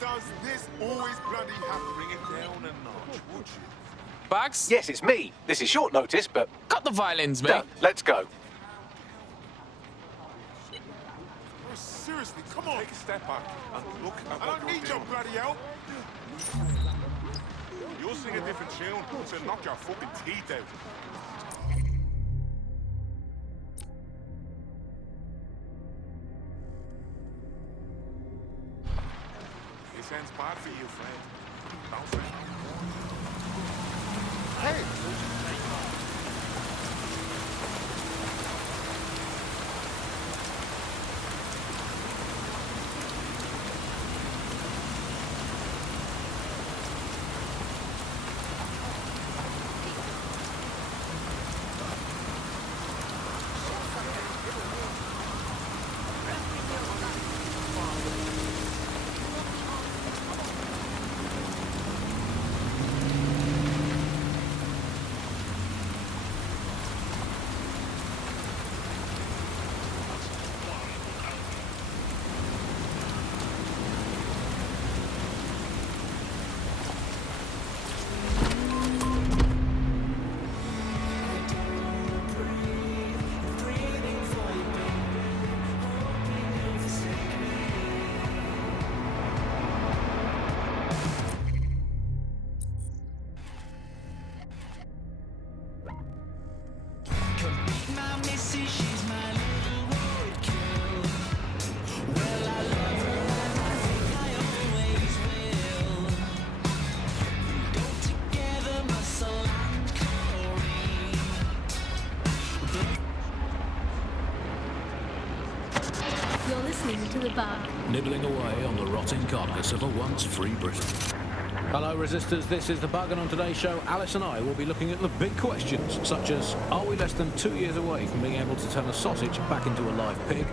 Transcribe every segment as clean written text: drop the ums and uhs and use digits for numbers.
does this always bloody have to bring it down a notch, would you? Bags? Yes, it's me. This is short notice, but... Cut the violins, mate. No, let's go. Oh, seriously, come on. Take a step back and look at I what don't you're need your doing. bloody help. You'll sing a different tune, which will knock your fucking teeth out. This ends bad for you, friend. Don't say Hey! You're listening to The Bug. Nibbling away on the rotting carcass of a once free Britain. Hello resistors, this is The Bug, and on today's show Alice and I will be looking at the big questions such as, are we less than 2 years away from being able to turn a sausage back into a live pig?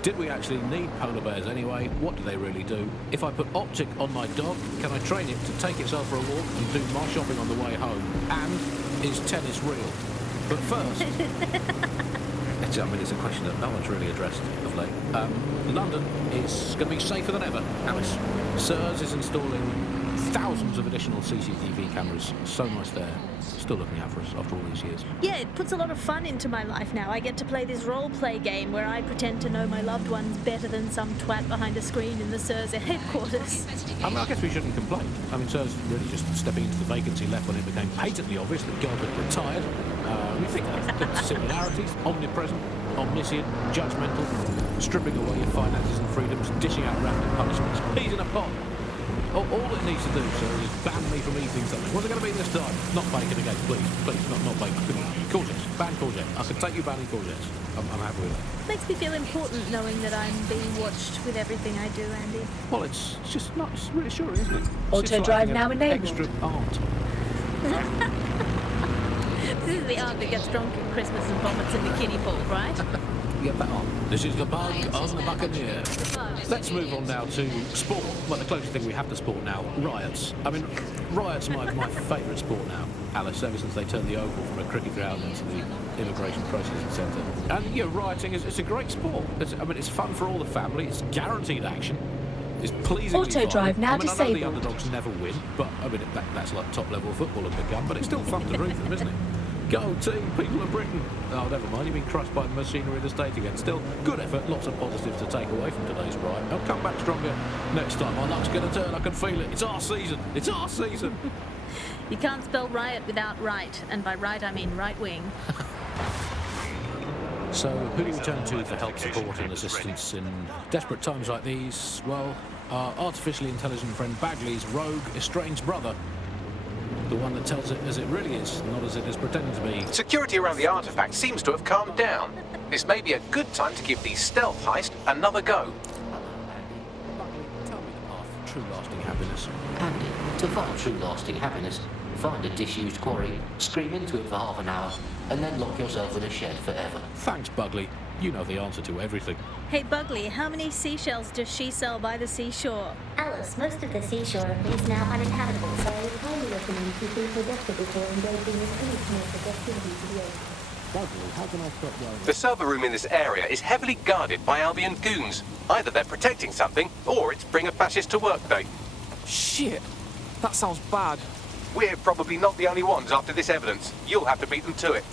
Did we actually need polar bears anyway? What do they really do? If I put Optic on my dog, can I train it to take itself for a walk and do my shopping on the way home? And is tennis real? But first... it's a question that no one's really addressed of late. London is going to be safer than ever, Alice. SIRS is installing thousands of additional CCTV cameras. So nice there. Still looking out for us after all these years. Yeah, it puts a lot of fun into my life now. I get to play this role-play game where I pretend to know my loved ones better than some twat behind a screen in the SIRS headquarters. I guess we shouldn't complain. SIRS really just stepping into the vacancy left when it became patently obvious that God had retired. We think that similarities, omnipresent, omniscient, judgmental, stripping away your finances and freedoms, dishing out random punishments. He's in a pot. All it needs to do, sir, is ban me from eating something. What's it going to be this time? Not bacon again, please, not bacon. Courgettes, ban courgette. I can take you banning courgettes. I'm happy with that. Makes me feel important knowing that I'm being watched with everything I do, Andy. Well, it's just not, it's reassuring, isn't it? Auto drive now enabled. Extra art. This is the aunt that gets drunk at Christmas and vomits in the kiddie pool, right? Get that on. This is The Bug on the Buccaneer. Let's move on now to sport. Well, the closest thing we have to sport now, riots. Riots are my favourite sport now, Alice, ever since they turned the Oval from a cricket ground into the immigration processing centre. And, rioting it's a great sport. It's fun for all the family. It's guaranteed action. It's pleasingly Auto drive now I know the disabled. underdogs never win, but, that's like top-level football have become, but it's still fun to root for them, isn't it? Go team, people of Britain. Oh, never mind, you've been crushed by the machinery of the state again. Still, good effort, lots of positives to take away from today's riot. I'll come back stronger next time. My luck's going to turn, I can feel it. It's our season. It's our season. You can't spell riot without right, and by right I mean right wing. So, who do we turn to for help, support and assistance in desperate times like these? Well, our artificially intelligent friend Bagley's rogue, estranged brother. The one that tells it as it really is, not as it is pretending to be. Security around the artifact seems to have calmed down. This may be a good time to give the stealth heist another go. Bagley, tell me the path to true lasting happiness. Andy, to find true lasting happiness, find a disused quarry, scream into it for half an hour, and then lock yourself in a shed forever. Thanks, Bugley. You know the answer to everything. Hey, Bugley, how many seashells does she sell by the seashore? Alice, most of the seashore is now uninhabitable, so I would highly recommend keeping her desperate before engaging in any commercial activity to the ocean. Bugley, how can I stop yelling? The server room in this area is heavily guarded by Albion goons. Either they're protecting something, or it's Bring a Fascist to Work Day. Shit. That sounds bad. We're probably not the only ones after this evidence. You'll have to beat them to it.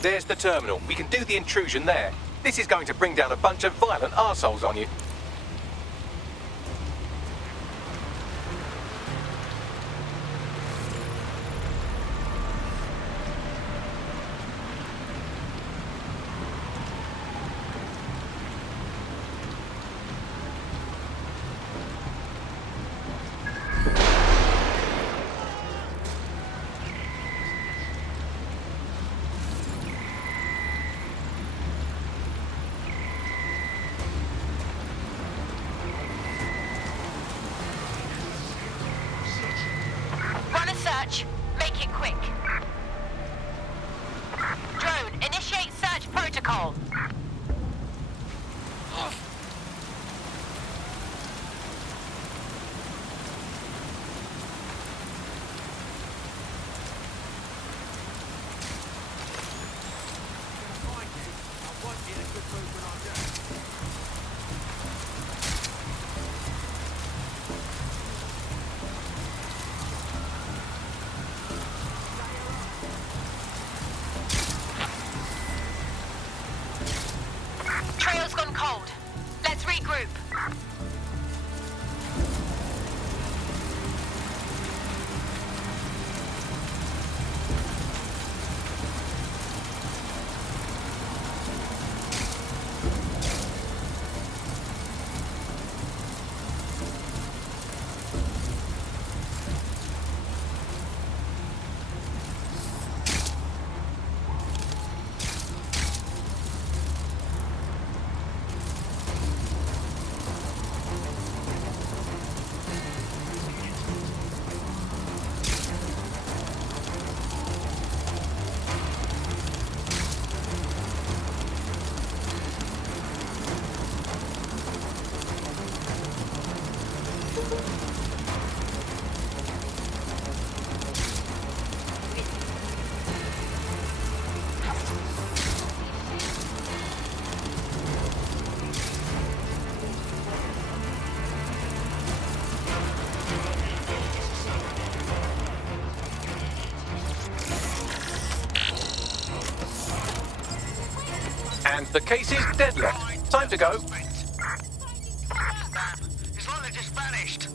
There's the terminal. We can do the intrusion there. This is going to bring down a bunch of violent arseholes on you. Make it quick. Drone, initiate search protocol. Trail's gone cold. Let's regroup. And the case is deadlocked. Time to go. It's like they just vanished.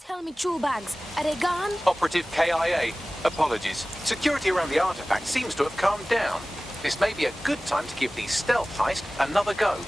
Tell me, tool bags, are they gone? Operative KIA. Apologies. Security around the artifact seems to have calmed down. This may be a good time to give the stealth heist another go.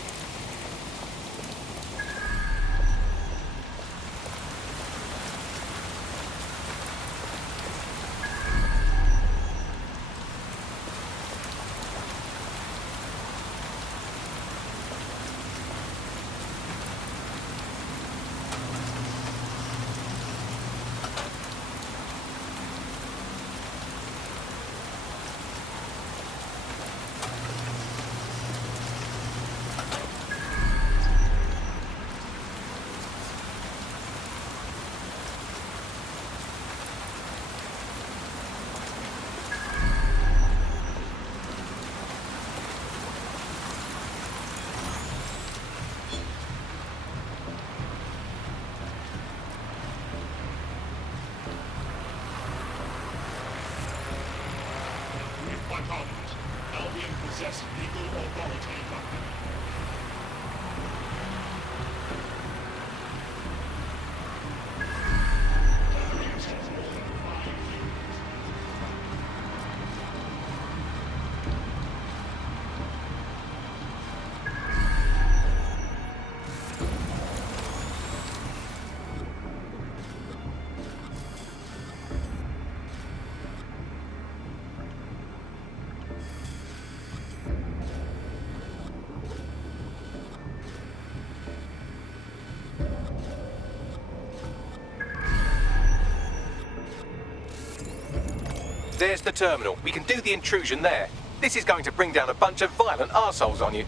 Albion possess legal authority. There's the terminal. We can do the intrusion there. This is going to bring down a bunch of violent arseholes on you.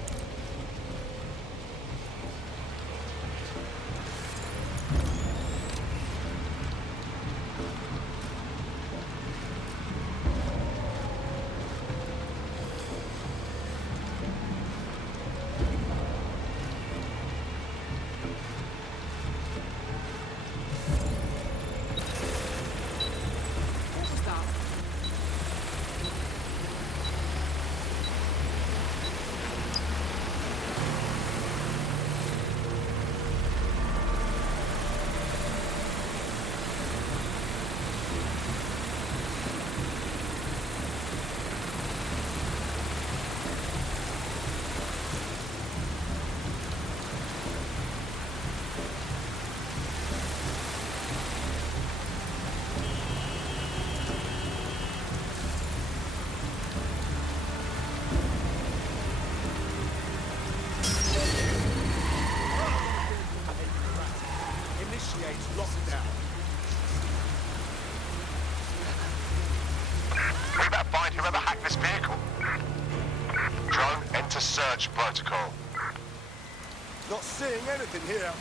Lockdown. We better find whoever hacked this vehicle. Drone, enter search protocol. Not seeing anything here.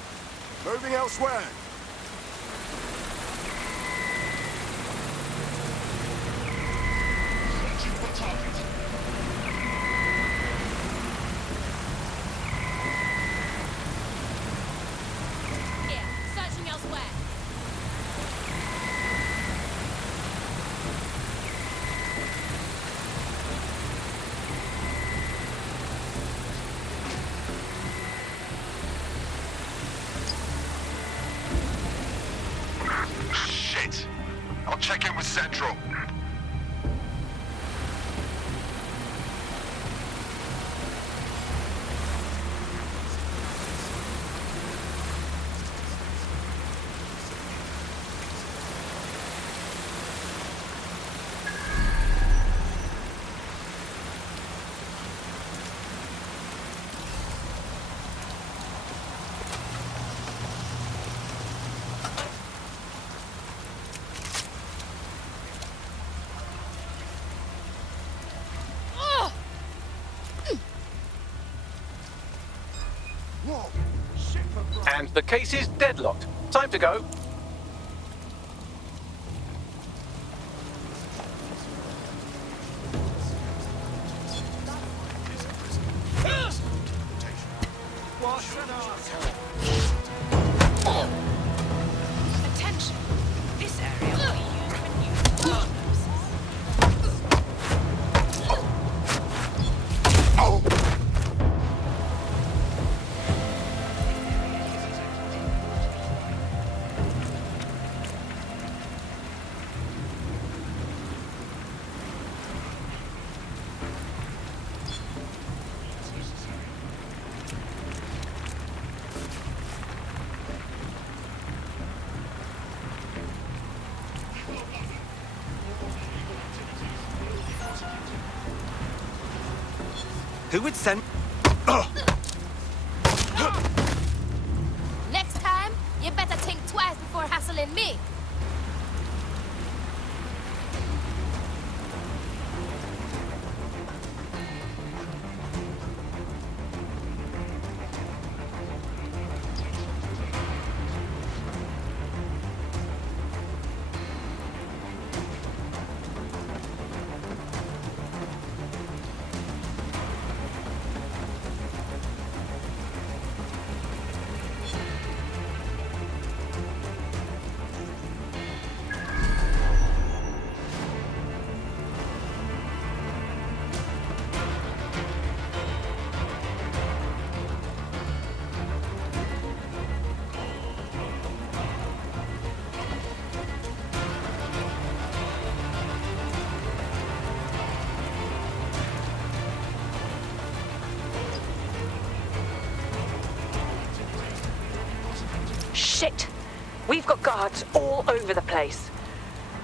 Moving elsewhere. Searching for target. Here, searching elsewhere. Shit. I'll check in with Central. And the case is deadlocked. Time to go. Attention. This area will be used for new purposes. Who would send... Next time, you better think twice before hassling me. Shit! We've got guards all over the place.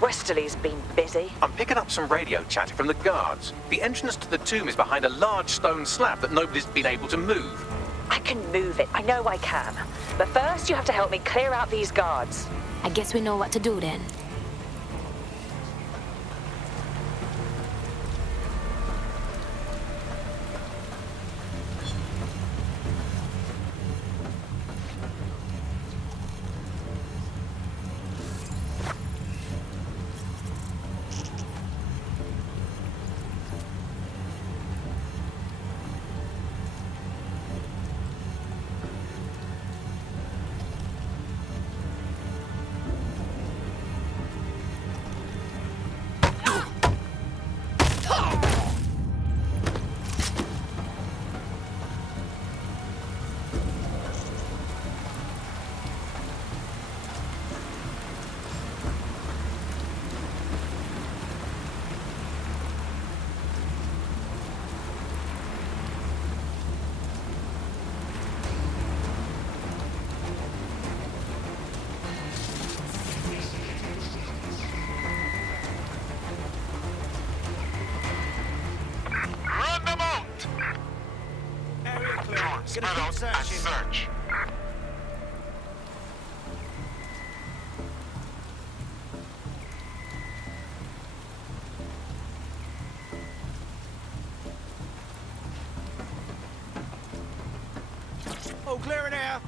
Westerly's been busy. I'm picking up some radio chatter from the guards. The entrance to the tomb is behind a large stone slab that nobody's been able to move. I can move it. I know I can. But first, you have to help me clear out these guards. I guess we know what to do then. Spread out and search. Oh, clear in here!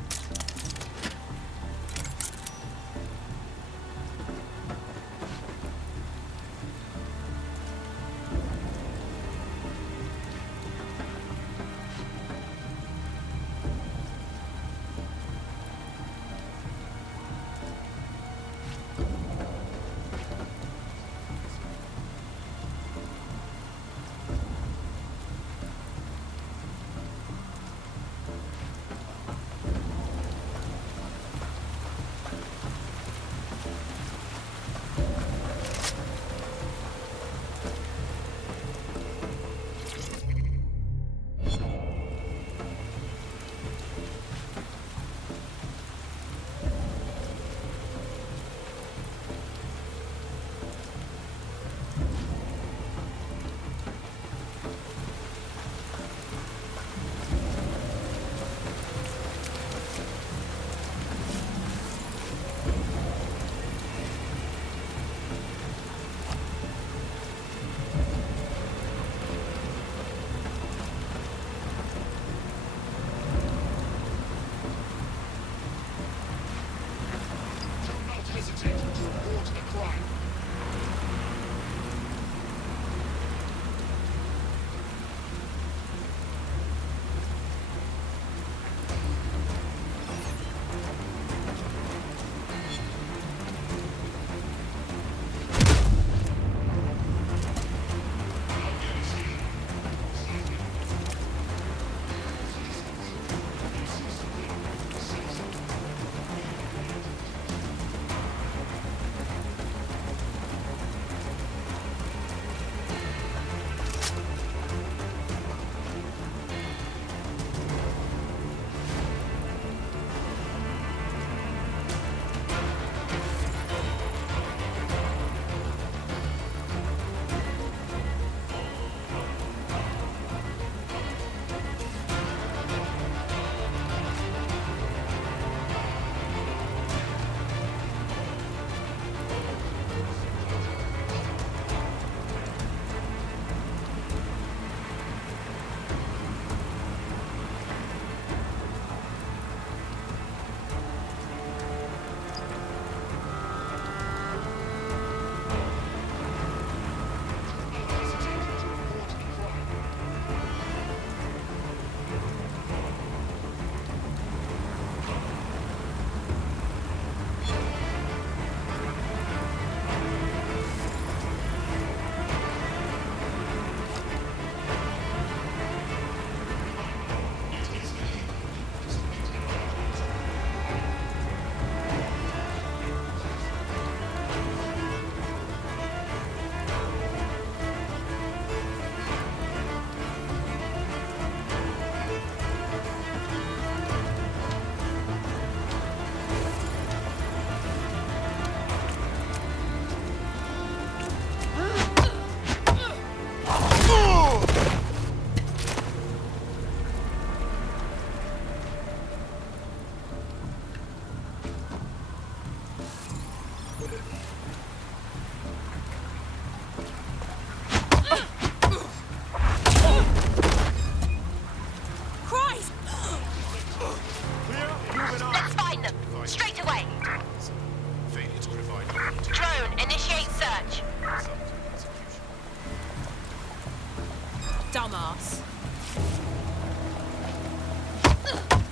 dumbass.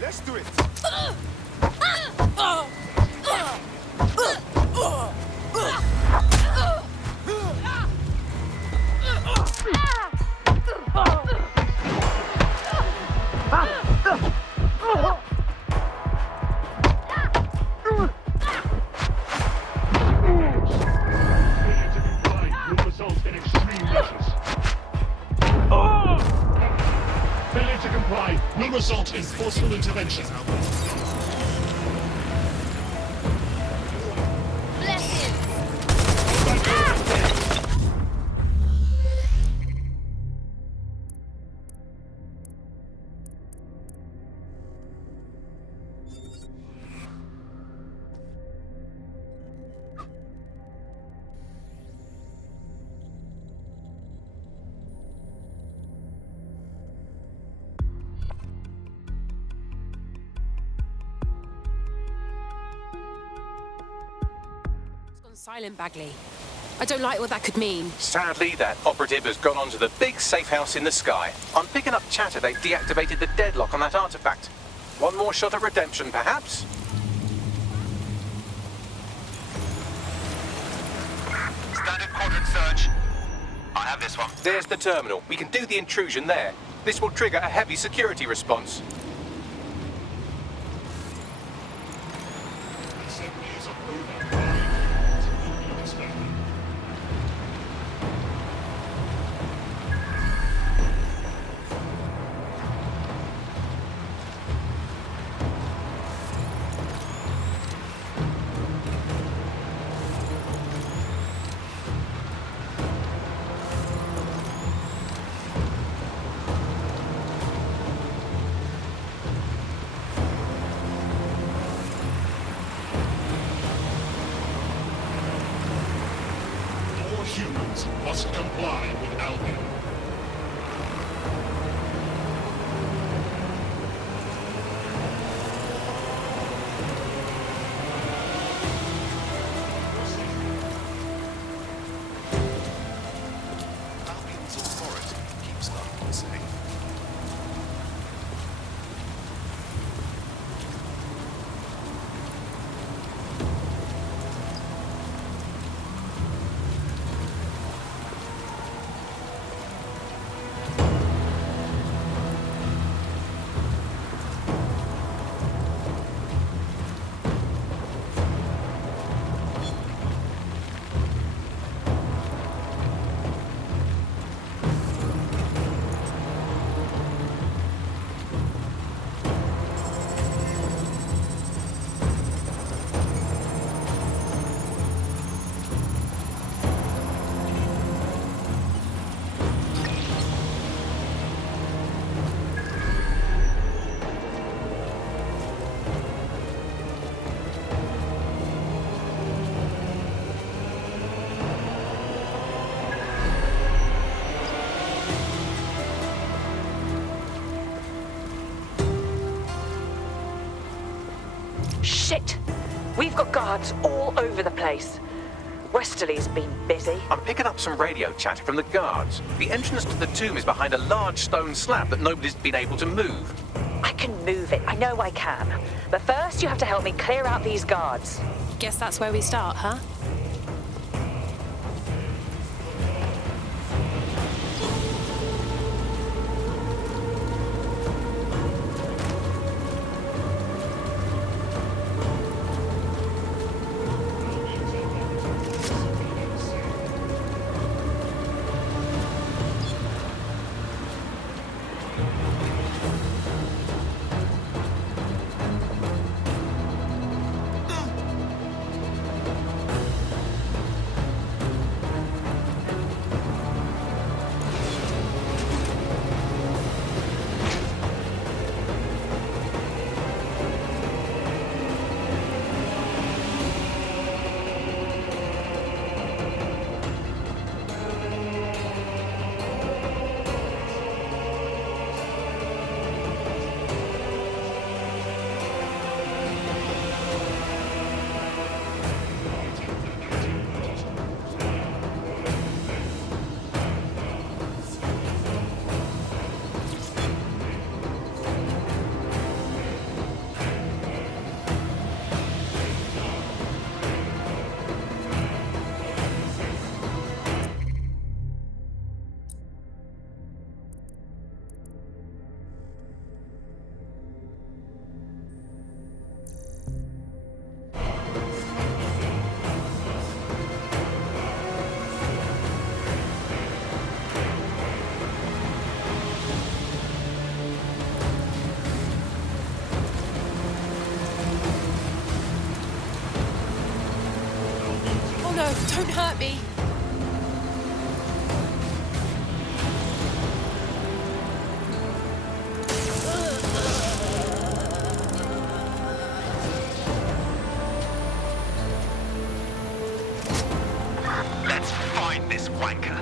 Let's do it. Failure to comply will result in forceful intervention. Silent, Bagley. I don't like what that could mean. Sadly, that operative has gone on to the big safe house in the sky. I'm picking up chatter they've deactivated the deadlock on that artifact. One more shot at redemption, perhaps? Standard quadrant search. I have this one. There's the terminal. We can do the intrusion there. This will trigger a heavy security response. Humans must comply with Albion. Albion's authority keeps London safe. Shit! We've got guards all over the place. Westerly's been busy. I'm picking up some radio chatter from the guards. The entrance to the tomb is behind a large stone slab that nobody's been able to move. I can move it. I know I can. But first, you have to help me clear out these guards. Guess that's where we start, huh? Don't hurt me. Let's find this wanker.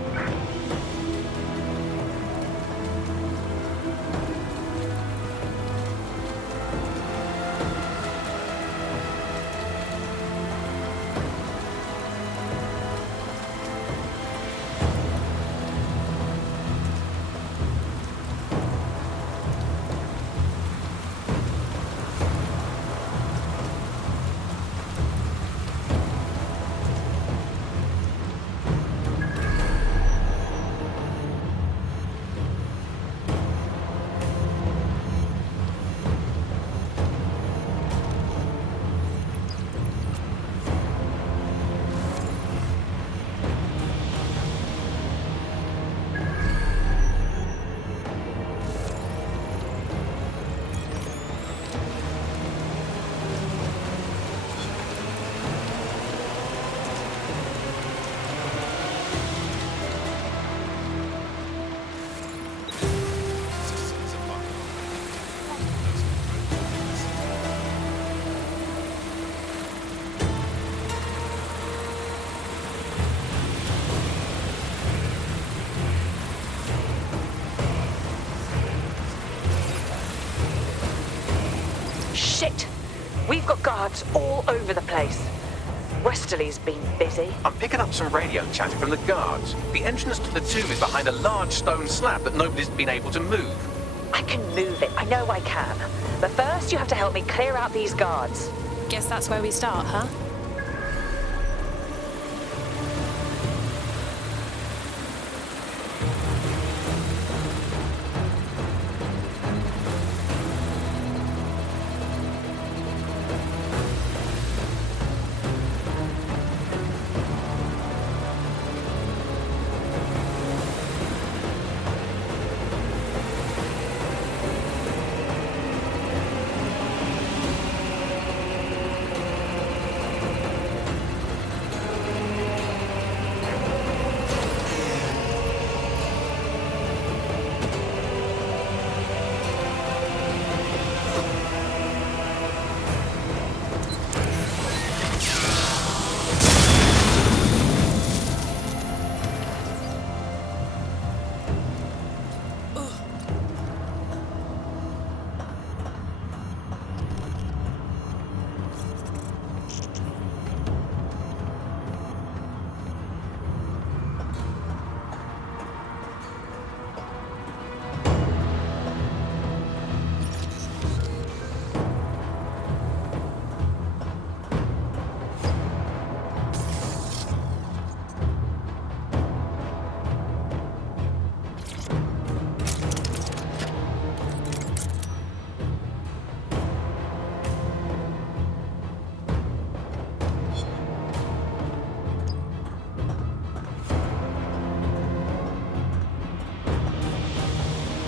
Shit! We've got guards all over the place. Westerly's been busy. I'm picking up some radio chatter from the guards. The entrance to the tomb is behind a large stone slab that nobody's been able to move. I can move it. I know I can. But first, you have to help me clear out these guards. Guess that's where we start, huh?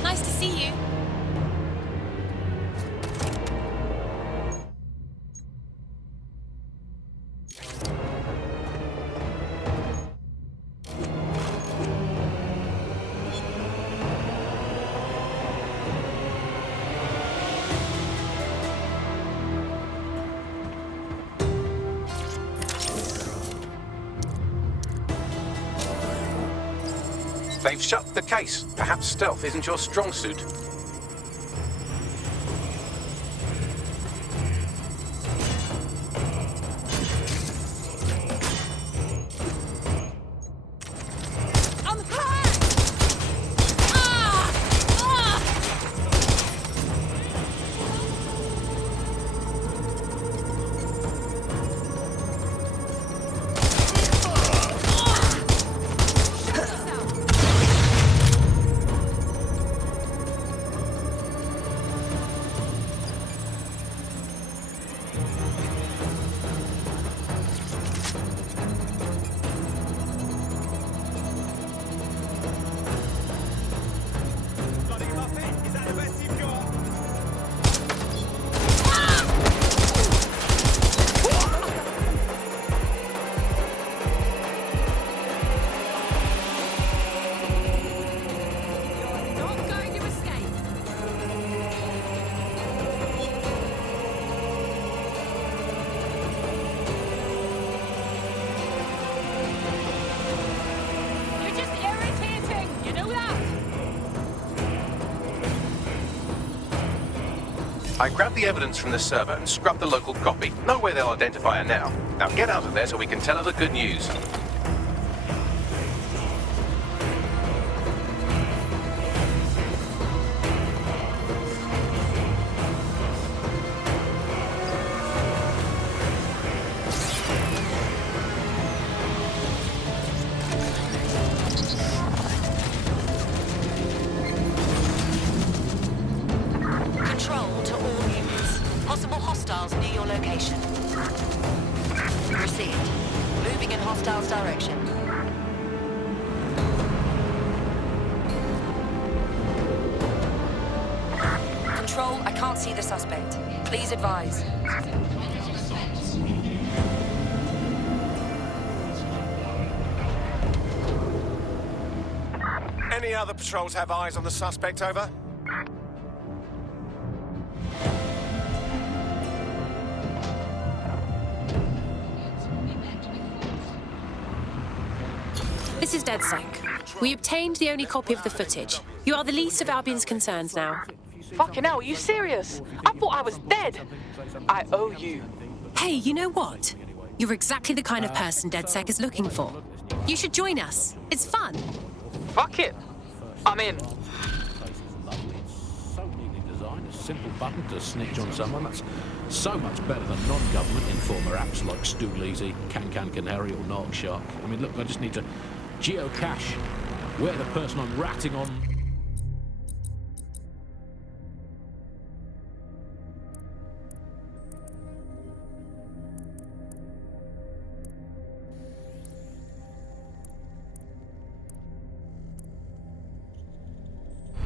Nice to see you. They've shut the case. Perhaps stealth isn't your strong suit. I grabbed the evidence from the server and scrubbed the local copy. No way they'll identify her now. Now get out of there so we can tell her the good news. Control to all units. Possible hostiles near your location. Received. Moving in hostiles' direction. Control, I can't see the suspect. Please advise. Any other patrols have eyes on the suspect, over? This is DedSec. We obtained the only copy of the footage. You are the least of Albion's concerns now. Fucking hell, are you serious? I thought I was dead. I owe you. Hey, you know what? You're exactly the kind of person DedSec is looking for. You should join us. It's fun. Fuck it. I'm in. So neatly designed, a simple button to snitch on someone. That's so much better than non-government informer apps like Stool-Easy, Canary or Narkshark. I mean, look, I just need to geocache where the person I'm ratting on.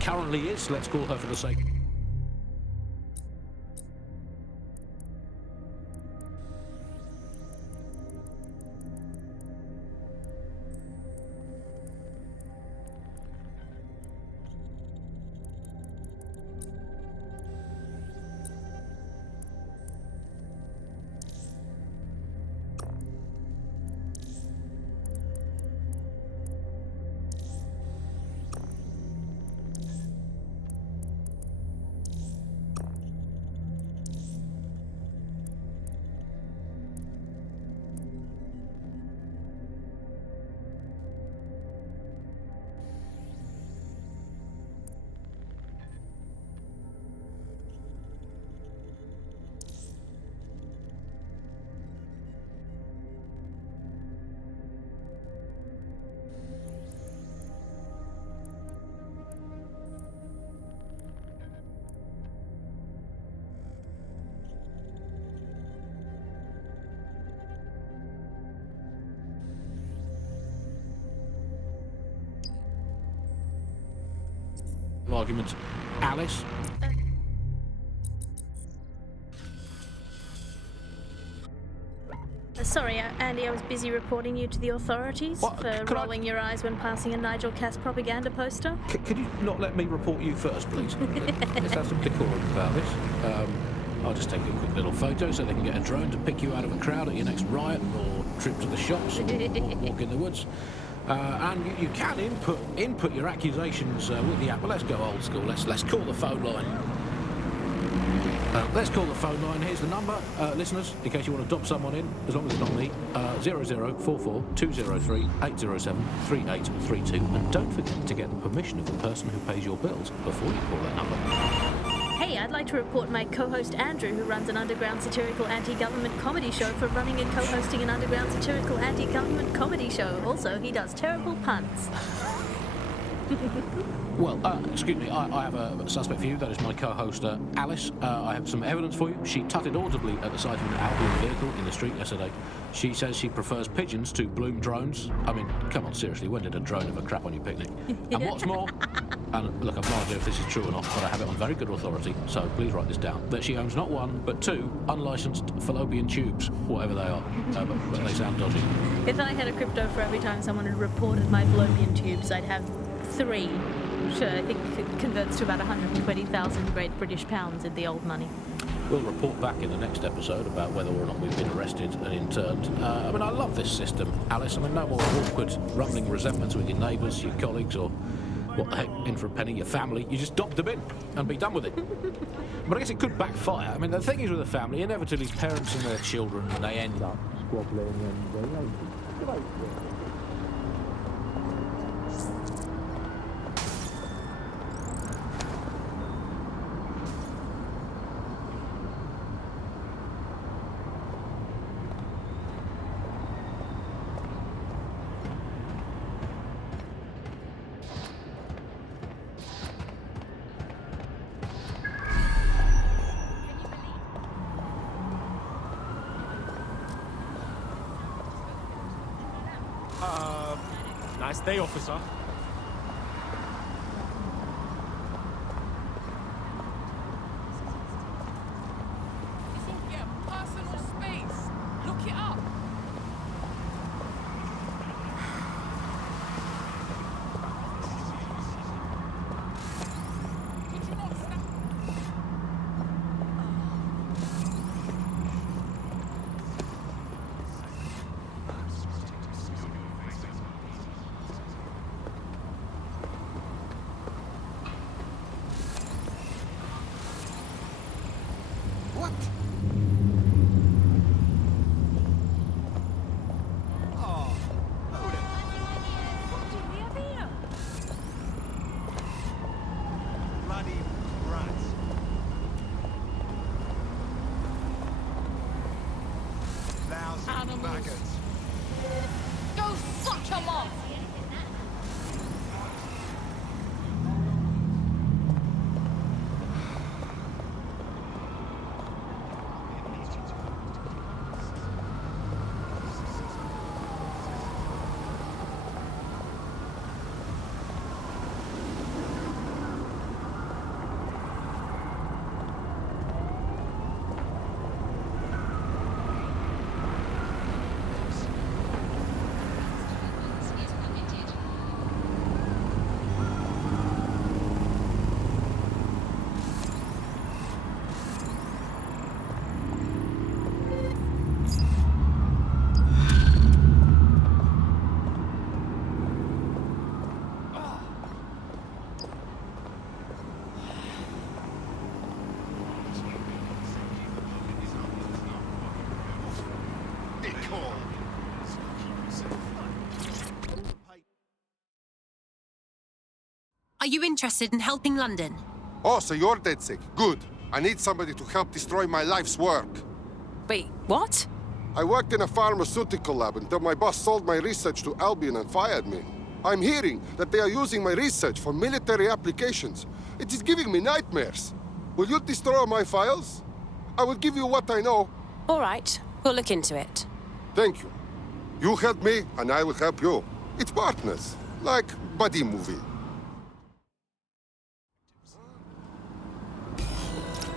Currently is, let's call her for the sake. Argument. Alice? Sorry, Andy, I was busy reporting you to the authorities for rolling your eyes when passing a Nigel Cass propaganda poster. Could you not let me report you first, please? Let's have some decorum about this. I'll just take a quick little photo so they can get a drone to pick you out of a crowd at your next riot or trip to the shops or walk in the woods. And you can input your accusations with the app. But let's go old school. Let's call the phone line. Let's call the phone line. Here's the number, listeners, in case you want to dob someone in, as long as it's not me. 0044 203 807 3832. And don't forget to get the permission of the person who pays your bills before you call that number. Hey, I'd like to report my co-host Andrew, who runs an underground satirical anti-government comedy show, for running and co-hosting an underground satirical anti-government comedy show. Also, he does terrible puns. Well, excuse me, I have a suspect for you. That is my co-host, Alice. I have some evidence for you. She tutted audibly at the sight of an Albion vehicle in the street yesterday. She says she prefers pigeons to Bloom drones. I mean, come on, seriously, when did a drone ever crap on your picnic? And what's more, and look, I've no idea if this is true or not, but I have it on very good authority, so please write this down, that she owns not one, but two unlicensed fallopian tubes, whatever they are. But they sound dodgy. If I had a crypto for every time someone had reported my fallopian tubes, I'd have 3. Which I think it converts to about 120,000 Great British pounds in the old money. We'll report back in the next episode about whether or not we've been arrested and interned. I mean, I love this system, Alice. I mean, no more awkward, rumbling resentments with your neighbours, your colleagues, or what the heck, in for a penny, your family, you just dob them in and be done with it. But I guess it could backfire. I mean, the thing is with a family, inevitably parents and their children, they end up squabbling and... Nice day, officer. Yeah, personal space. Look it up. Go suck your mom. Are you interested in helping London? Oh, so you're DedSec. Good. I need somebody to help destroy my life's work. Wait, what? I worked in a pharmaceutical lab until my boss sold my research to Albion and fired me. I'm hearing that they are using my research for military applications. It is giving me nightmares. Will you destroy my files? I will give you what I know. All right, we'll look into it. Thank you. You help me, and I will help you. It's partners, like buddy movie.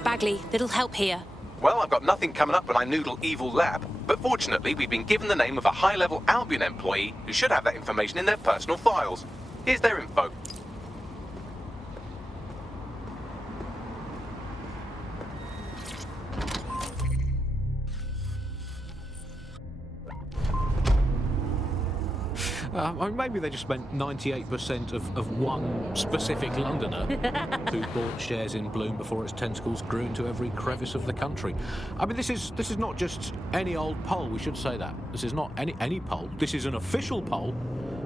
Bagley, little help here. Well, I've got nothing coming up when I noodle Evil Lab, but fortunately we've been given the name of a high-level Albion employee who should have that information in their personal files. Here's their info. I mean, maybe they just meant 98% of one specific Londoner who bought shares in Bloom before its tentacles grew into every crevice of the country. I mean, this is not just any old poll. We should say that this is not any poll. This is an official poll,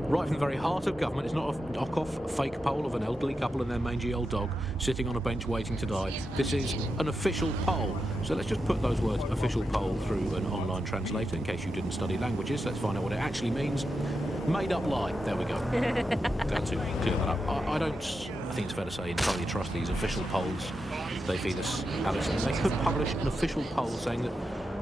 right from the very heart of government. It's not a knockoff fake poll of an elderly couple and their mangy old dog sitting on a bench waiting to die. This is an official poll. So let's just put those words "official poll" through an online translator in case you didn't study languages. Let's find out what it actually means. Made up lie. There we go. Glad to clear that up. I think it's fair to say, entirely trust these official polls they feed us, Alison. They could publish an official poll saying that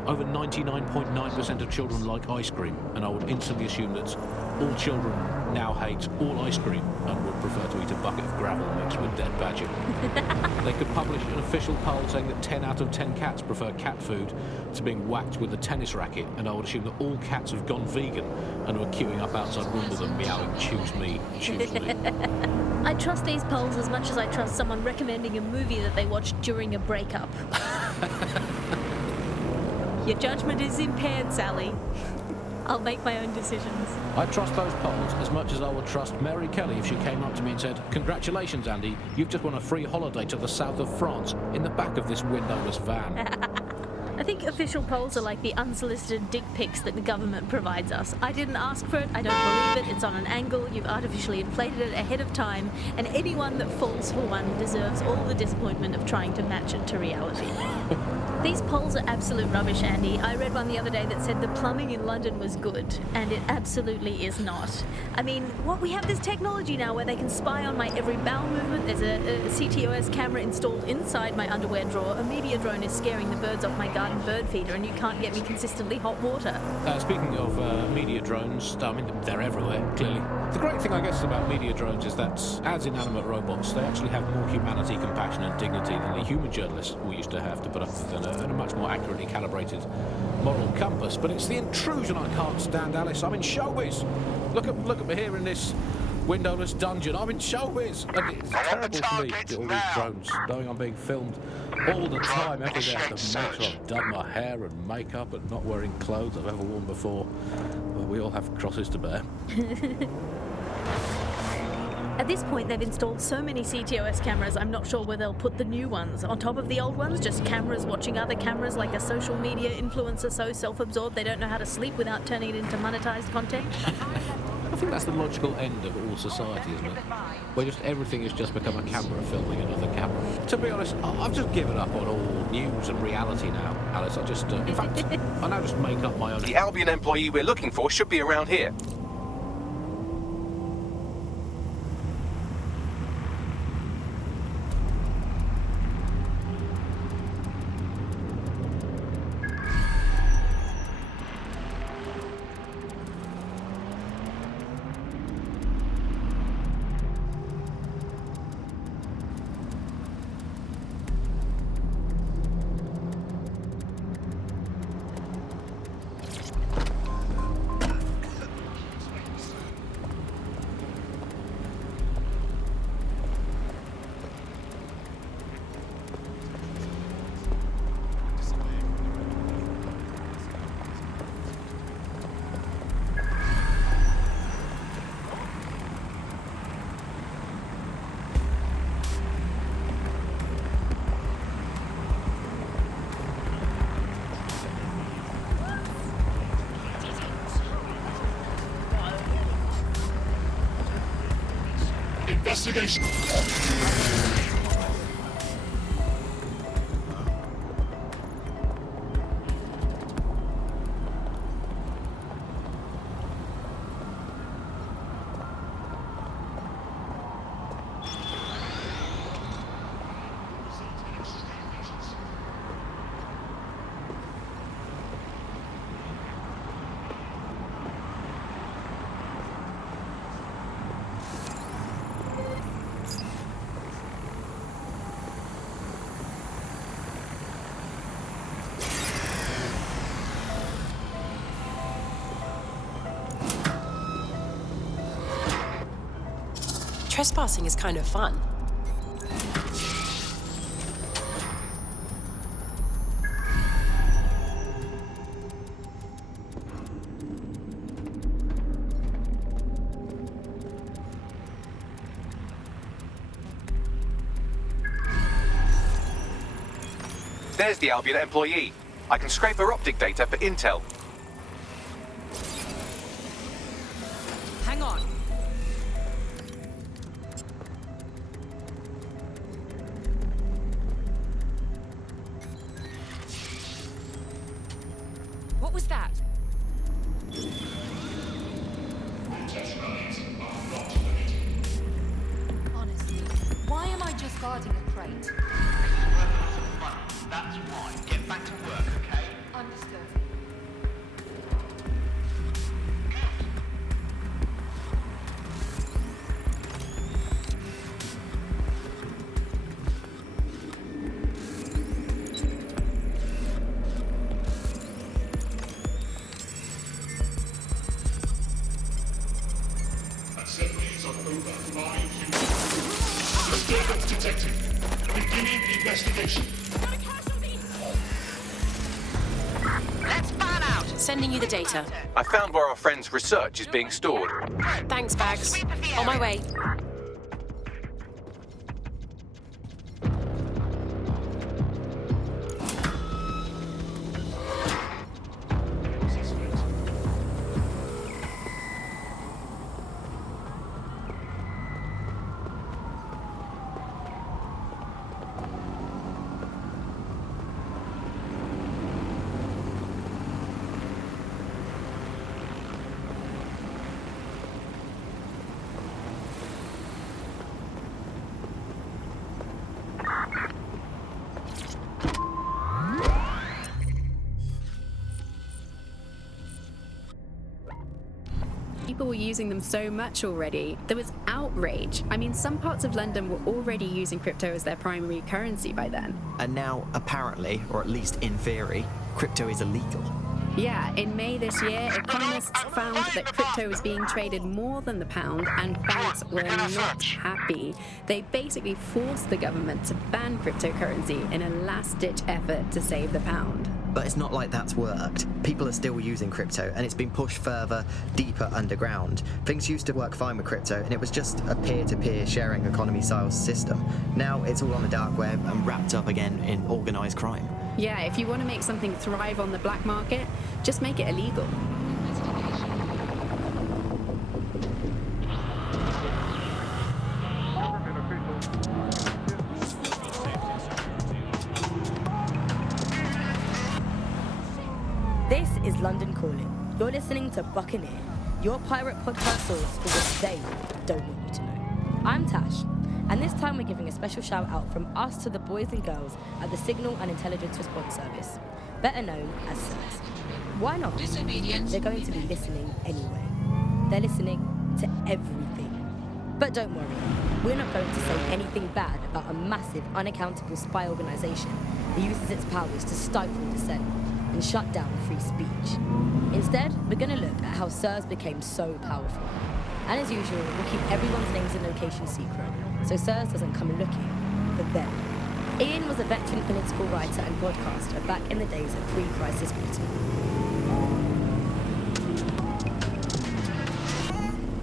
over 99.9% of children like ice cream, and I would instantly assume that all children now hate all ice cream and would prefer to eat a bucket of gravel mixed with dead badger. They could publish an official poll saying that 10 out of 10 cats prefer cat food to being whacked with a tennis racket, and I would assume that all cats have gone vegan and are queuing up outside Wimbledon meowing, "Choose me, choose me." I trust these polls as much as I trust someone recommending a movie that they watched during a breakup. Your judgment is impaired, Sally. I'll make my own decisions. I trust those polls as much as I would trust Mary Kelly if she came up to me and said, "Congratulations, Andy, you've just won a free holiday to the south of France in the back of this windowless van." I think official polls are like the unsolicited dick pics that the government provides us. I didn't ask for it, I don't believe it, it's on an angle, you've artificially inflated it ahead of time, and anyone that falls for one deserves all the disappointment of trying to match it to reality. These polls are absolute rubbish, Andy. I read one the other day that said the plumbing in London was good, and it absolutely is not. I mean, we have this technology now where they can spy on my every bowel movement. There's a CTOS camera installed inside my underwear drawer. A media drone is scaring the birds off my garden bird feeder, and you can't get me consistently hot water. Speaking of media drones, I mean, they're everywhere, clearly. The great thing, I guess, about media drones is that, as inanimate robots, they actually have more humanity, compassion and dignity than the human journalists we used to have to put up with and a much more accurately calibrated moral compass. But it's the intrusion I can't stand, Alice. I'm in showbiz. Look at me here in this windowless dungeon. I'm in showbiz. And it's terrible for me, all these drones, knowing I'm being filmed all the time, every day. I have to make sure I've done my hair and makeup and not wearing clothes I've ever worn before. Well, we all have crosses to bear. At this point, they've installed so many CTOS cameras, I'm not sure where they'll put the new ones. On top of the old ones, just cameras watching other cameras, like a social media influencer so self-absorbed they don't know how to sleep without turning it into monetized content. I think that's the logical end of all society, isn't it? Where just everything has just become a camera filming another camera. To be honest, I've just given up on all news and reality now, Alice. I just, in fact, I now just make up my own. The Albion employee we're looking for should be around here. Investigation. Trespassing is kind of fun. There's the Albion employee. I can scrape her optic data for intel. Hang on. What was that? Honestly, why am I just guarding a crate? That's why. Get back to work, okay? Understood. Assemblies of over 5 humans. Disturbance detected. Beginning investigation. Let's fan out! Sending you the data. I found where our friend's research is being stored. Thanks, Bags. On my way. People were using them so much already. There was outrage. I mean, some parts of London were already using crypto as their primary currency by then. And now, apparently, or at least in theory, crypto is illegal. Yeah, in May this year, economists found that crypto was being traded more than the pound, and banks were not happy. They basically forced the government to ban cryptocurrency in a last-ditch effort to save the pound. But it's not like that's worked. People are still using crypto, and it's been pushed further, deeper underground. Things used to work fine with crypto, and it was just a peer-to-peer sharing economy-style system. Now it's all on the dark web and wrapped up again in organised crime. Yeah, if you want to make something thrive on the black market, just make it illegal. This is London Calling. You're listening to Buccaneer, your pirate podcast source for what they don't want you to know. I'm Tash, and this time we're giving a special shout out from us to the boys and girls at the Signal and Intelligence Response Service, better known as SIRS. Why not? They're going to be listening anyway. They're listening to everything. But don't worry, we're not going to say anything bad about a massive, unaccountable spy organisation that uses its powers to stifle dissent and shut down free speech. Instead, we're going to look at how SIRS became so powerful. And as usual, we'll keep everyone's names and locations secret, so SIRS doesn't come looking for them. Ian was a veteran political writer and broadcaster back in the days of pre-crisis Britain.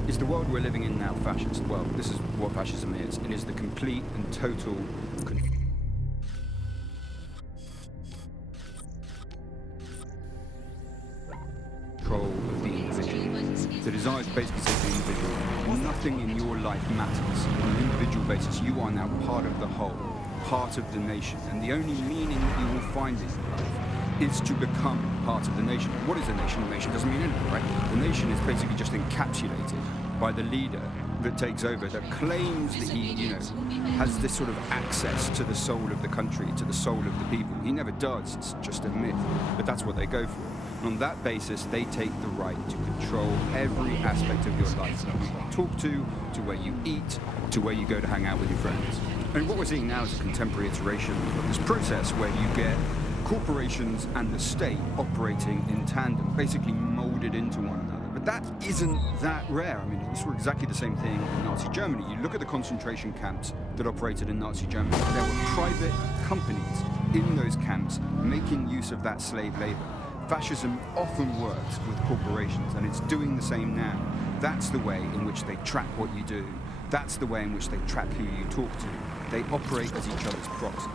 Is the world we're living in now fascist? Well, this is what fascism is. It is the complete and total control of the individual. The desire to basically say to the individual, nothing in your life matters. On an individual basis, you are now part of the whole, part of the nation, and the only meaning that you will find in your life is to become part of the nation. What is a nation? A nation doesn't mean anything, right? The nation is basically just encapsulated by the leader that takes over, that claims that he, has this sort of access to the soul of the country, to the soul of the people. He never does, it's just a myth, but that's what they go for. And on that basis, they take the right to control every aspect of your life, from who you talk to where you eat, to where you go to hang out with your friends. And what we're seeing now is a contemporary iteration of this process where you get corporations and the state operating in tandem, basically molded into one another. But that isn't that rare. I mean, this were exactly the same thing in Nazi Germany. You look at the concentration camps that operated in Nazi Germany. There were private companies in those camps making use of that slave labor. Fascism often works with corporations, and it's doing the same now. That's the way in which they track what you do. That's the way in which they track who you talk to. They operate as each other's proxies.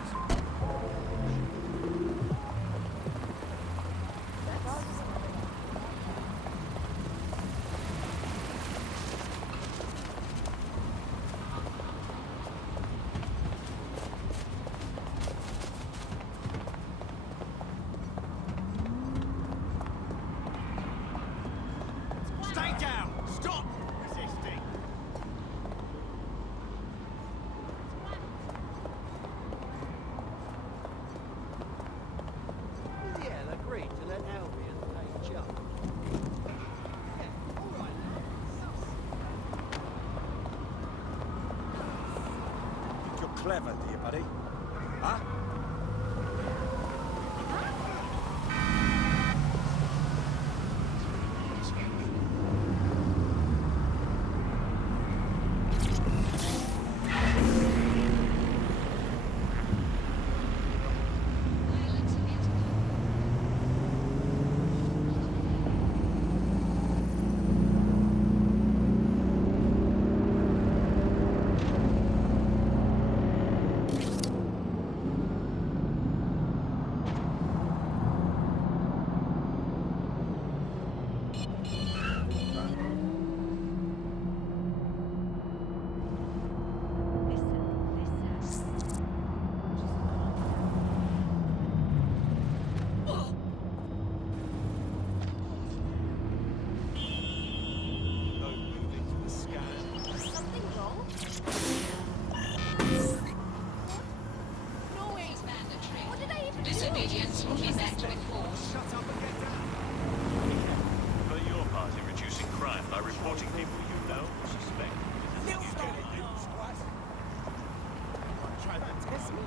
Stay down! Stop resisting! Yeah, agreed to let Albion take jump. Think you're clever, do you, buddy? Huh? Play your part in reducing crime by reporting people you know or suspect. Trying to test me.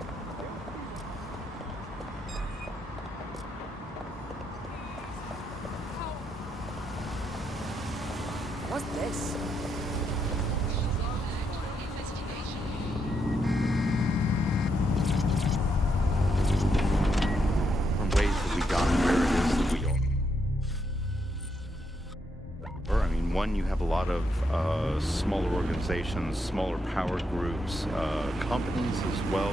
What's this? From ways that we got where it is that we are. Or, I mean, one, you have a lot of smaller organizations, smaller power groups, companies as well,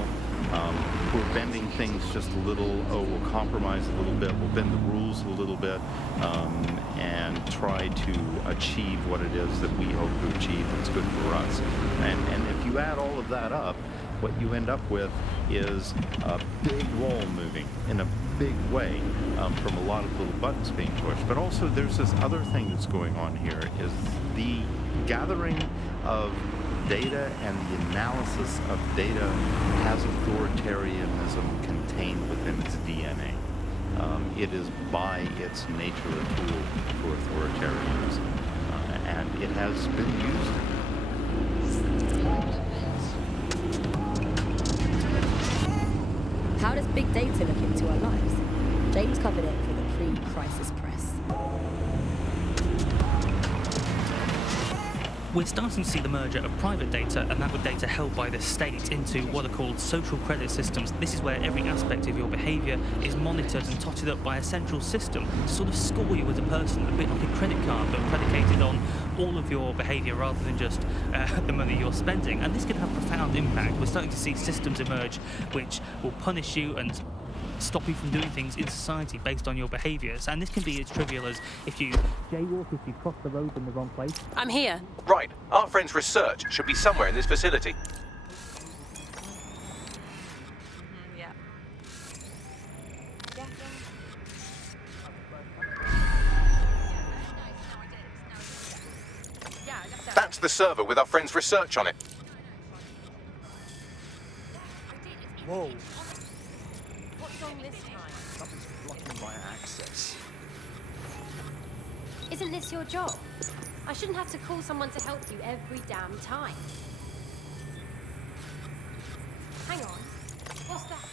who are bending things just a little. Oh, we'll compromise a little bit, we'll bend the rules a little bit, and try to achieve what it is that we hope to achieve that's good for us. And if you add all of that up, what you end up with is a big wall moving in a big way, from a lot of little buttons being pushed. But also there's this other thing that's going on here, is the gathering of data and the analysis of data has authoritarianism contained within its DNA. It is by its nature a tool for authoritarianism, and it has been used. How does big data look into our lives? James covered it for the pre-crisis press. We're starting to see the merger of private data and that with data held by the state into what are called social credit systems. This is where every aspect of your behaviour is monitored and totted up by a central system to sort of score you as a person, a bit like a credit card, but predicated on all of your behaviour rather than just the money you're spending. And this can have profound impact. We're starting to see systems emerge which will punish you and stop you from doing things in society based on your behaviours. And this can be as trivial as if you jaywalk, if you cross the road in the wrong place. I'm here. Right, our friend's research should be somewhere in this facility. That's the server with our friend's research on it. Whoa. What's wrong this time? Something's blocking my access. Isn't this your job? I shouldn't have to call someone to help you every damn time. Hang on. What's that?